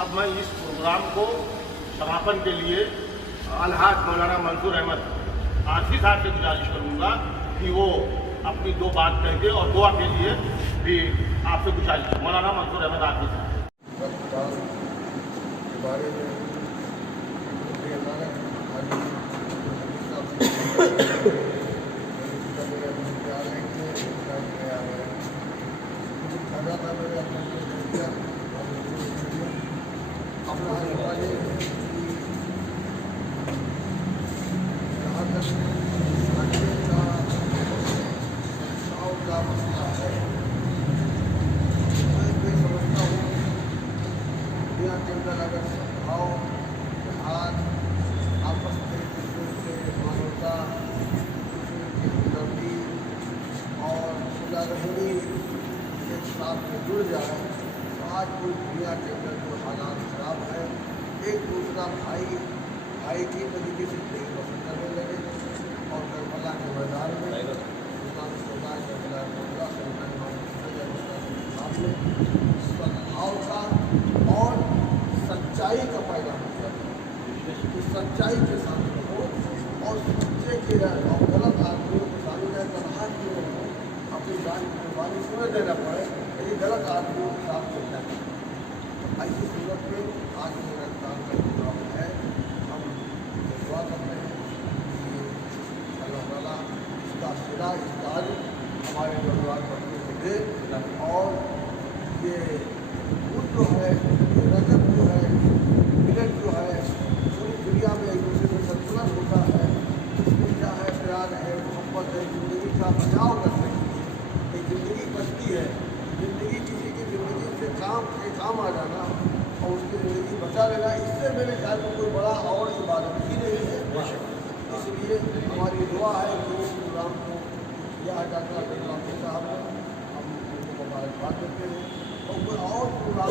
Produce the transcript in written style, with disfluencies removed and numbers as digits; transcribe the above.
अब मैं इस प्रोग्राम को समापन के लिए अलहाज मौलाना मंसूर अहमद आसिफ साहब से गुजारिश करूँगा कि वो अपनी दो बात कह के और दुआ के लिए भी आपसे गुजारिश। मौलाना मंसूर अहमद आसिफ साहब के बारे में का मसला है, मैं ये समझता हूँ दुनिया के अंदर अगर सद्भाव, जिहाद, आपस में एक दूसरे से मानवता, दूसरे की हमदर्दी और सुलह-रहमी एक साथ में जुड़ जाए तो आज पूरी दुनिया के अंदर जो हालात खराब है, एक दूसरा भाई की तरीके से नहीं पसंद करने लगे और करबला के मैदान में सद्भाव का और सच्चाई का पैगाम दिया कि सच्चाई के साथ रहो और सच्चे के और गलत आदमियों को सामने तनहा क्यों हो, अपनी जान की कुर्बानी समझ देना पड़े, ये गलत आदमियों के साथ चलता है। ऐसी सूरत में आज के रमज़ान का प्रोग्राम है, हम दुआ करते हैं कि अल्लाह ताला इसका सिला इस ताज हमारे परिवार पत्नी को दे और ये खुद जो है, ये रजब जो है, मिलत जो है, पूरी दुनिया में एक दूसरे में संतुलन होता है, इसमें क्या है, प्यार है, मोहब्बत है, ज़िंदगी का बचाव करने के लिए एक ज़िंदगी बचती है। ज़िंदगी किसी की ज़िंदगी से काम आ जाना और उसकी ज़िंदगी बचा लेना, इससे मेरे ख्याल में कोई बड़ा और इबादत ही नहीं है। इसलिए हमारी दुआ है कि इस प्रोग्राम को यह डॉक्टर साहब हम उनको मुबारकबाद देते हैं और कोई और प्रोग्राम